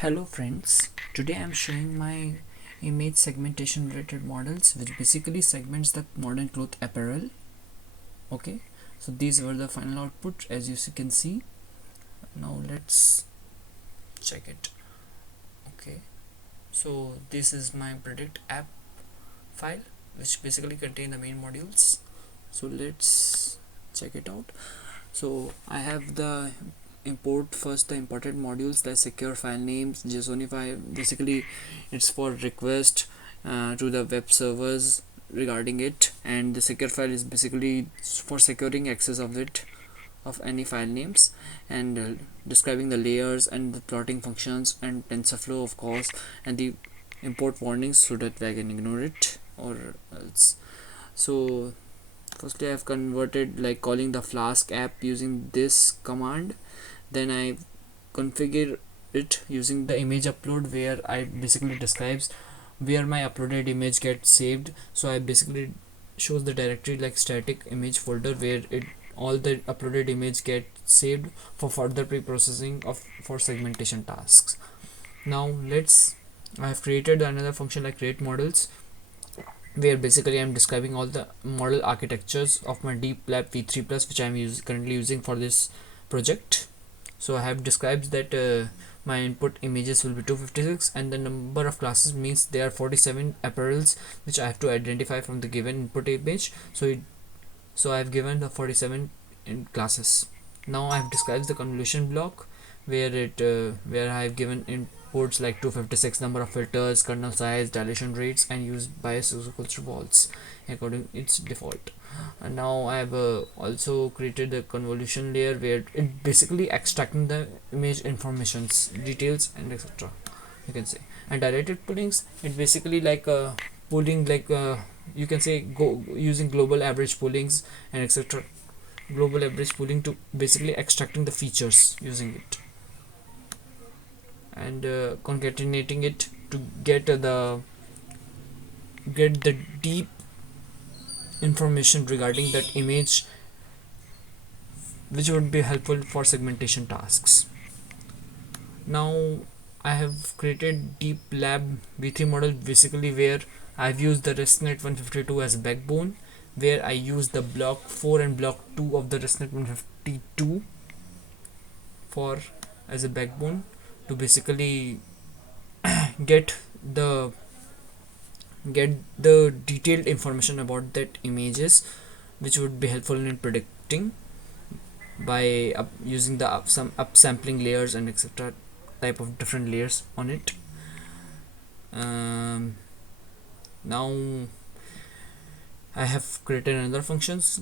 Hello friends, today I am showing my image segmentation related models which basically segments the modern cloth apparel. Okay, so these were the final output as you can see. Now let's check it. Okay, so this is my predict app file which basically contain the main modules. So let's check it out. So I have the import first the imported modules like secure file names, JSONify. Basically it's for request to the web servers regarding it, and the secure file is basically for securing access of it of any file names, and describing the layers and the plotting functions and TensorFlow of course, and the import warnings so that I can ignore it or else. So firstly I've converted like calling the Flask app using this command. Then I configure it using the image upload, where I basically describes where my uploaded image gets saved. So I basically shows the directory like static image folder where it all the uploaded image get saved for further pre-processing of for segmentation tasks. Now I have created another function like create models, where basically I'm describing all the model architectures of my deep lab v3 plus which I'm currently using for this project. So I have described that my input images will be 256 and the number of classes means there are 47 apparels which I have to identify from the given input image. So I've given the 47 in classes. Now I've described the convolution block where I've given inputs like 256 number of filters, kernel size, dilation rates, and use bias is equals to false according its default. And now I have also created the convolution layer where it basically extracting the image informations, details, and etc. You can say. And directed pullings, it basically like pulling like you can say go using global average pullings and etc. Global average pulling to basically extracting the features using it, and concatenating it to get the deep information regarding that image, which would be helpful for segmentation tasks. Now I have created deep lab v3 model basically where I've used the ResNet 152 as a backbone, where I use the block 4 and block 2 of the ResNet 152 for as a backbone to basically get the detailed information about that images, which would be helpful in predicting by using the some upsampling layers and etc type of different layers on it. Now I have created another functions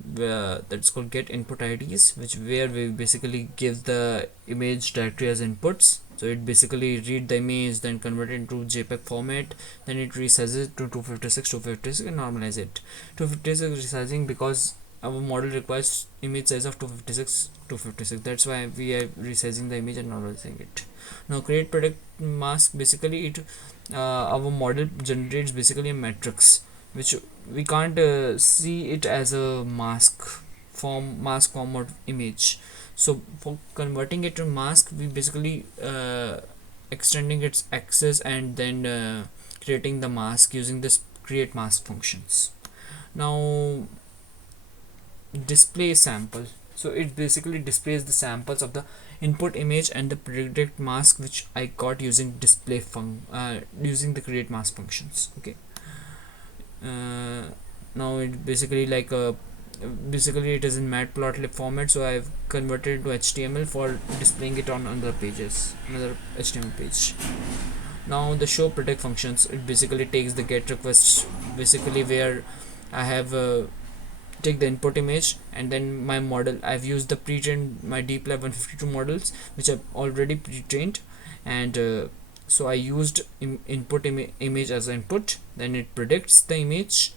that's called get input IDs, where we basically give the image directory as inputs. So it basically read the image, then convert it into JPEG format, then it resizes it to 256 and normalize it. 256 resizing because our model requires image size of 256. That's why we are resizing the image and normalizing it. Now create predict mask, basically it our model generates basically a matrix which we can't see it as a mask form of image. So for converting it to mask, we basically extending its axis and then creating the mask using this create mask functions. Now display sample, so it basically displays the samples of the input image and the predict mask which I got using display using the create mask functions. Okay, now it basically like basically it is in matplotlib format, so I've converted it to HTML for displaying it on another HTML page. Now the show predict functions, it basically takes the get requests, basically where I have take the input image and then my model. I've used the pre-trained my deep lab 152 models which are already pre-trained, and so I used input image as input, then it predicts the image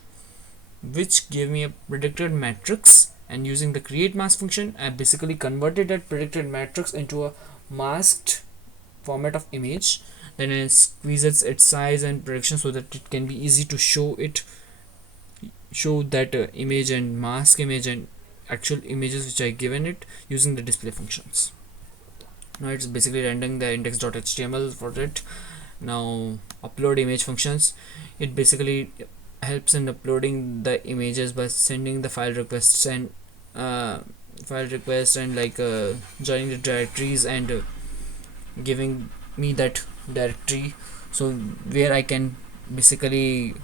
which gave me a predicted matrix, and using the create mask function I basically converted that predicted matrix into a masked format of image. Then I squeezes its size and prediction so that it can be easy to show that image and mask image and actual images which I given it using the display functions. Now it's basically rendering the index.html for it. Now upload image functions, it basically helps in uploading the images by sending the file requests and joining the directories and giving me that directory, so where I can basically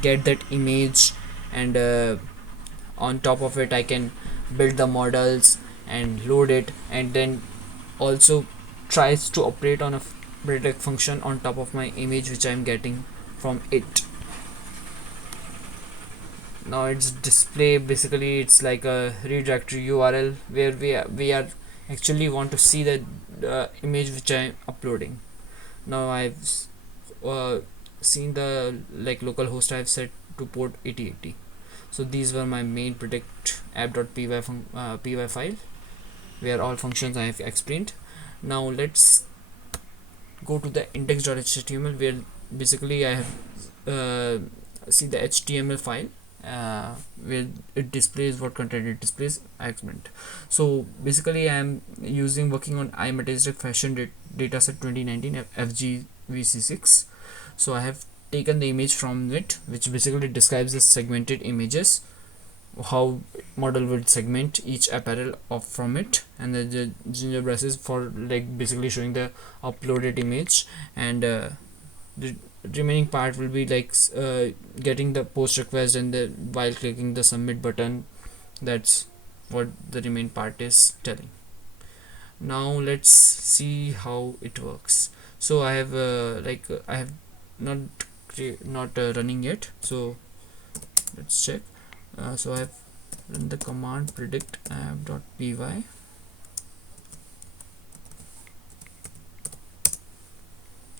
get that image, and on top of it I can build the models and load it, and then also tries to operate on a predict function on top of my image which I'm getting from it. Now it's display, basically it's like a redirectory URL where we are actually want to see the image which I'm uploading. Now I've uh, seen the like localhost I've set to port 8080. So these were my main predict app.py py file where all functions I have explained. Now let's go to the index.html where basically I have see the HTML file where it displays what content it displays. I explained. So basically I am working on imaterialistic fashion dataset 2019 FGVC6. So I have taken the image from it, which basically describes the segmented images, how model would segment each apparel off from it, and the ginger braces for like basically showing the uploaded image, and the remaining part will be like getting the post request and the while clicking the submit button. That's what the remaining part is telling. Now let's see how it works. So I have I have not running yet, so let's check. So I have run the command predict app.py.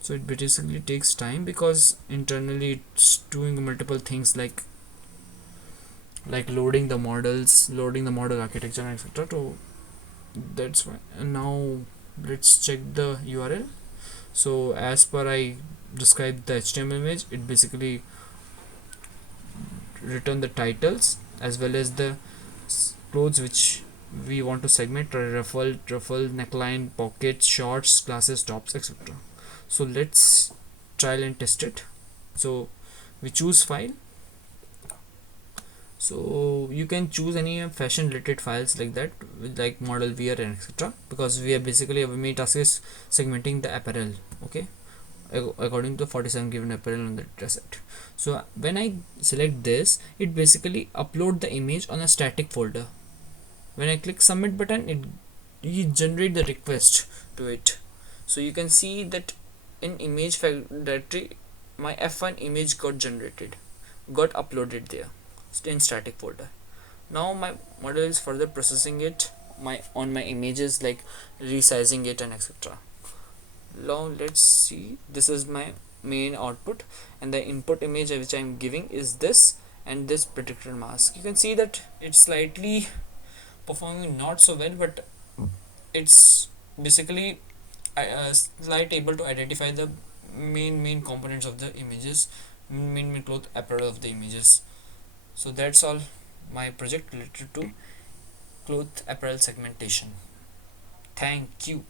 So it basically takes time because internally it's doing multiple things like loading the models, loading the model architecture, etc. So that's why. And now let's check the URL. So as per I described the HTML image, it basically return the titles as well as the clothes which we want to segment: ruffle, neckline, pockets, shorts, glasses, tops, etc. So let's trial and test it. So we choose file. So you can choose any fashion related files like that, with like model wear and etc. because we are basically our main task is segmenting the apparel, okay, according to the 47 given apparel on the dataset. So when I select this, it basically upload the image on a static folder. When I click submit button, it generate the request to it. So you can see that in image directory my f1 image got uploaded there in static folder. Now my model is further processing it on my images, like resizing it and etc. Now let's see, this is my main output, and the input image which I'm giving is this and this predicted mask. You can see that it's slightly performing not so well, but it's basically slight able to identify the main components of the images, main cloth apparel of the images. So that's all my project related to cloth apparel segmentation. Thank you.